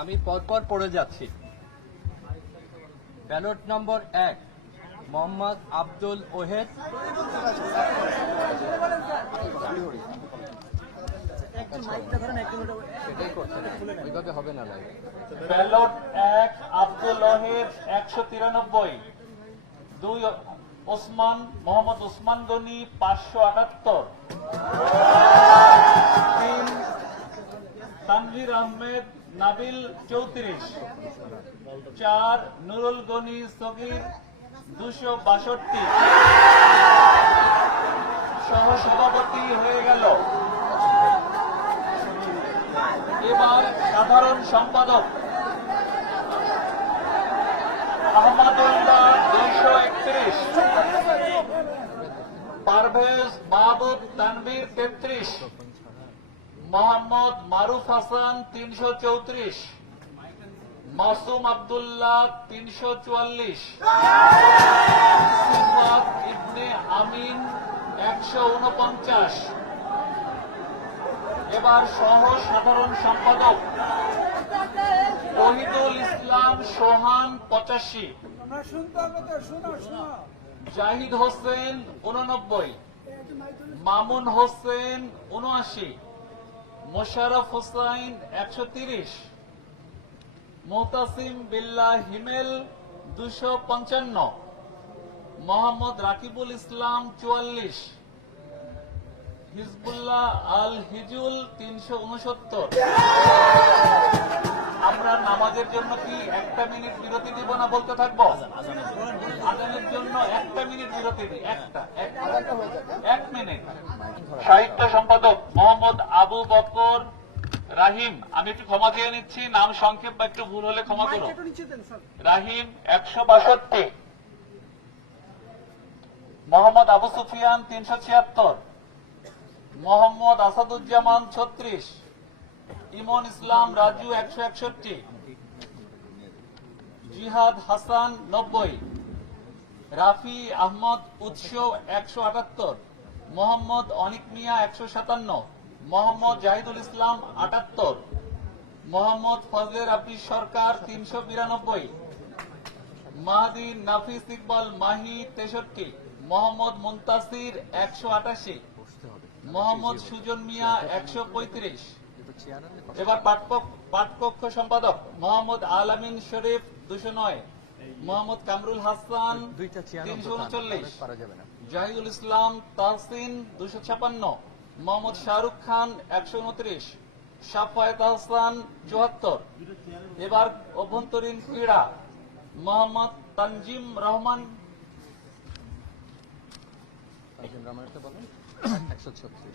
আমি পরপর পড়ে যাচ্ছি। ব্যালট নম্বর এক, মোহাম্মদ আব্দুল ওহেদ। ব্যালট এক, আব্দুল ওহেদ, একশো তিরানব্বই। দুই, ওসমান, মোহাম্মদ ওসমান গনি, পাঁচশো আটাত্তর। তিন, তানভীর আহমেদ নাবিল চৌত্রিশ। চার নুরুল গনি সগির দুশো বাষট্টি। সহসভাপতি হয়ে গেল। এবার সাধারণ সম্পাদক। আহমদুল্লাহ দুইশো একত্রিশ। পারভেজ মাহবুব তানভীর তেত্রিশ। মোহাম্মদ মারুফ হাসান তিনশো চৌত্রিশ, মাসুম আবদুল্লাহ তিনশো চুয়াল্লিশ ইবনে আমিন একশো উনপঞ্চাশ। এবার সহ সাধারণ সম্পাদক শহীদুল ইসলাম সোহান পঁচাশি, জাহিদ হোসেন উননব্বই মামুন হোসেন উনআশি মোশারফ হোসাইন একশো তিরিশ, মোহতাসিম বিল্লা হিমেল দুশো পঞ্চান্ন, মোহাম্মদ রাকিবুল ইসলাম চুয়াল্লিশ, হিজবুল্লাহ আল হিজুল তিনশো উনসত্তর। আমরা নামাজের জন্য কি একটা মিনিট বিরতি দিব না বলতে থাকব? আজানের জন্য একটা মিনিট বিরতি দিই একটা। এক মিনিট। সাহিত্য সম্পাদক মোহাম্মদ আবু বকর রাহিম আমি একটু ক্ষমা চেয়ে নিচ্ছি নাম সংক্ষেপ বা একটু ভুল হলে ক্ষমা করো। রাহিম একশো বাষট্টি। মোহাম্মদ আবু সুফিয়ান তিনশো ছিয়াত্তর। মোহাম্মদ আসাদুজ্জামান ছত্রিশ। ইমন ইসলাম রাজু একশো একষট্টি। জিহাদ হাসান নব্বই। রাফি আহমদ উৎস একশো আটাত্তর। মোহাম্মদ অনিক মিয়া একশো সাতান্ন। মোহাম্মদ জাহিদুল ইসলাম আটাত্তর। মোহাম্মদ ফজলে রাব্বি সরকার তিনশো বিরানব্বই। মাহাদি নাফিস ইকবাল মাহি তেষট্টি। মোহাম্মদ মুন্তাসির একশো আটাশি। মোহাম্মদ সুজন মিয়া একশো পঁয়ত্রিশ। এবার পাঠকক্ষ সম্পাদক মোহাম্মদ আলামিন শরীফ দুশো নয় মোহাম্মদ কামরুল হাসান তিনশো উনচল্লিশ জাহিদুল ইসলাম তাহসিন দুশো ছাপান্ন মোহাম্মদ শাহরুখ খান একশো উনত্রিশ সাফায়েত হাসান চুয়াত্তর। এবার অভ্যন্তরীণ ক্রীড়া মোহাম্মদ তানজিম রহমান।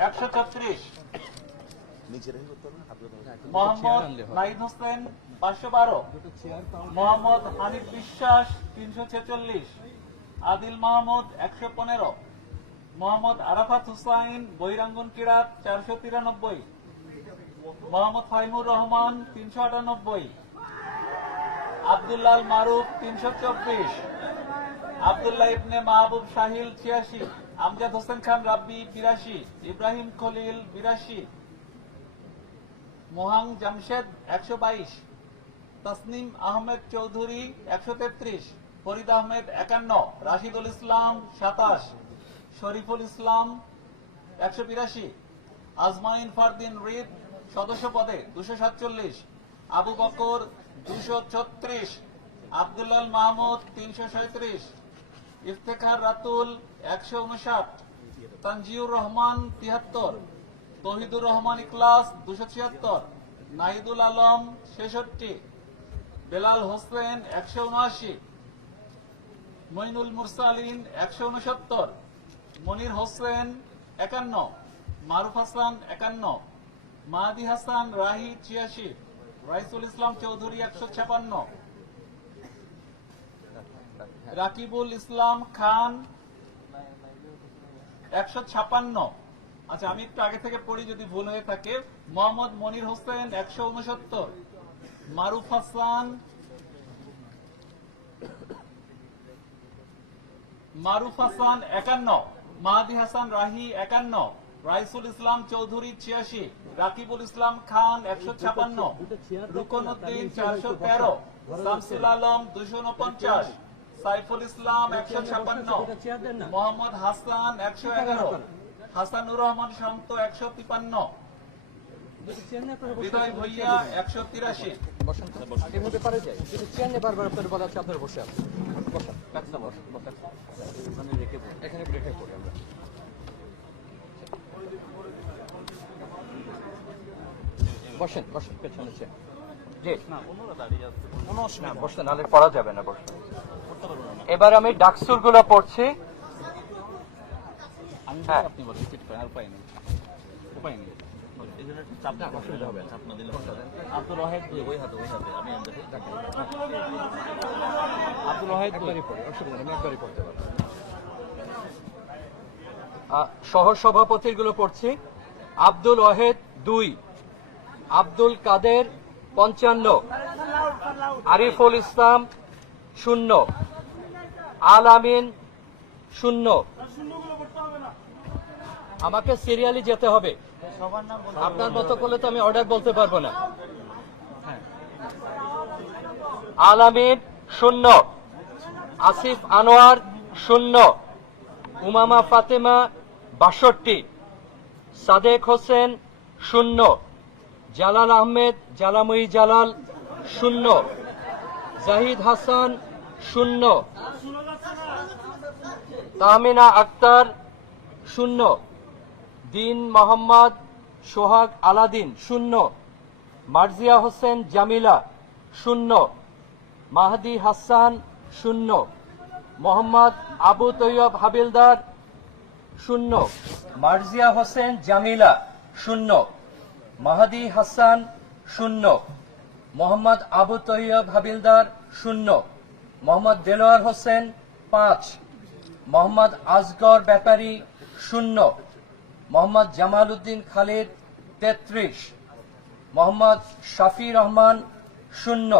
একশো ছত্রিশ। নিজেরাই করতে মোহাম্মদ হোসেন পাঁচশো বারো। মোহাম্মদ হানিফ বিশ্বাস তিনশো ছেচল্লিশ। আদিল মাহমুদ একশো পনেরো। মোহাম্মদ আরাফাত হুসাইন বহিরাঙ্গন কিরাত চারশো তিরানব্বই। মোহাম্মদ ফাইমুর রহমান তিনশো আটানব্বই। আবদুল্লাল মারুফ তিনশো চব্বিশ। আবদুল্লাহ ইবনে মাহবুব শাহিল ছিয়াশি। আমজাদ হোসেন খান রাব্বি বিরাশি। ইব্রাহিম খলিল বিরাশি। মোহাং জামশেদ একশো বাইশ, তসনিম আহমেদ চৌধুরী একশো তেত্রিশ, ফরিদ আহমেদ একান্ন, রাশিদুল ইসলাম সাতাশ, শরীফুল ইসলাম একশো বিরাশি, আজমাইন ফারদিন রিদ সদস্য পদে দুশো সাতচল্লিশ, আবু বকর দুশো ছত্রিশ, আবদুল্লাল মাহমুদ তিনশো সাঁত্রিশ ইফতেখার রাতুল একশো উনষাট, তানজিউর রহমান তিয়াত্তর তহিদুর রহমান ইকলাস দুশো ছিয়াত্তর, নাহিদুল আলম ছেষট্টি, বেলাল হোসেন একশো উনআশি, মইনুল মুরসালিন একশো উনসত্তর, মনির হোসেন একান্ন, মারুফ হাসান একান্ন, মাহাদি হাসান রাহি ছিয়াশি, রাইসুল ইসলাম চৌধুরী একশো ছাপান্ন, রাকিবুল ইসলাম খান একশো ছাপান্ন আচ্ছা আমি একটু আগে থেকে পড়ি যদি ভুল হয়ে থাকে। মোহাম্মদ মনির হোসেন, একশো উনসত্তর মারুফ হাসান মারুফ হাসান, একান্ন। মাহাদি হাসান রাহি, একান্ন। রাইসুল ইসলাম চৌধুরী, ছিয়াশি। রাকিবুল ইসলাম খান, একশো ছাপান্ন। রুকন উদ্দিন চারশো তেরো। শামসুল আলম দুশো উনপঞ্চাশ। সাইফুল ইসলাম, একশো ছাপান্ন। মোহাম্মদ হাসান, একশো এগারো। হাসানুর রহমান শান্ত একশো তিপান্ন। হৃদয় ভুইয়া একশো তিরাশি। বসেন। আছেন। বসেন। পড়ি। পেছনে যাবে না বসে এবার আমি ডাকসুরগুলো পড়ছি। আপনি বলেন আর উপায় নেই। উপায় নেই। অসুবিধা হবে না আব্দুল ওয়াহেদ ওই হাতে ওই হাতে আমি আমি আব্দুল ওয়াহেদ দুই। একবারই পড়ি অসুবিধা আমি একবারই পড়তে পারব। সহ সভাপতিরগুলো পড়ছি। আব্দুল ওয়াহেদ দুই আব্দুল কাদের পঞ্চান্ন আরিফুল ইসলাম শূন্য আল আমিন শূন্য। আমাকে সিরিয়ালি যেতে হবে। আপনার মতো করলে তো আমি অর্ডার বলতে পারব না। আল আমিন শূন্য, আসিফ আনোয়ার শূন্য, উমামা ফাতেমা বাষট্টি, সাদেক হোসেন শূন্য, জালাল আহমেদ, জালাময়ী জালাল শূন্য, জাহিদ হাসান শূন্য তাহমিনা আক্তার শূন্য। দিন মোহাম্মদ সোহাগ আলাদিন, শূন্য। মার্জিয়া হোসেন জামিলা, শূন্য। মাহদি হাসান, শূন্য। মোহাম্মদ আবু তৈয়ব হাবিলদার, শূন্য। মার্জিয়া হোসেন জামিলা, শূন্য। মাহাদি হাসান, শূন্য। মোহাম্মদ আবু তৈয়ব হাবিলদার, শূন্য। মোহাম্মদ দেলোয়ার হোসেন, পাঁচ। মোহাম্মদ আজগর ব্যাপারী, শূন্য। মোহাম্মদ জামাল উদ্দিন খালিদ তেত্রিশ, মোহাম্মদ শাফি রহমান শূন্য,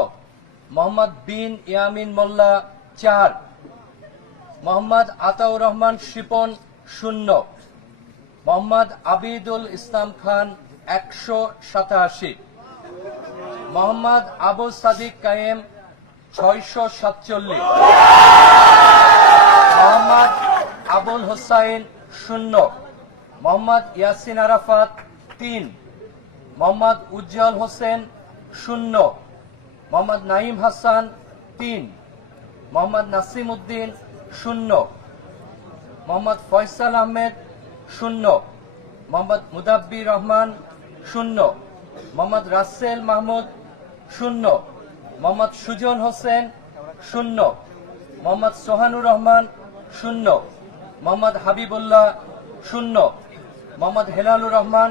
মোহাম্মদ বিন ইয়ামিন মোল্লা চার, মোহাম্মদ আতাউর রহমান শিপন শূন্য, মোহাম্মদ আবিদুল ইসলাম খান একশো সাতাশি, মোহাম্মদ আবু সাদিক কায়েম ছয়শো সাতচল্লিশ, মোহাম্মদ আবুল হোসাইন শূন্য। মোহাম্মদ ইয়াসিন আরাফাত তিন, মোহাম্মদ উজ্জ্বল হোসেন শূন্য, মোহাম্মদ নাইম হাসান তিন, মোহাম্মদ নাসিম উদ্দিন শূন্য, মোহাম্মদ ফয়সাল আহমেদ শূন্য, মোহাম্মদ মুদাব্বির রহমান শূন্য, মোহাম্মদ রাসেল মাহমুদ শূন্য, মোহাম্মদ সুজন হোসেন শূন্য, মোহাম্মদ সোহানুর রহমান শূন্য, মোহাম্মদ হাবিবুল্লাহ শূন্য। মোহাম্মদ হেলালুর রহমান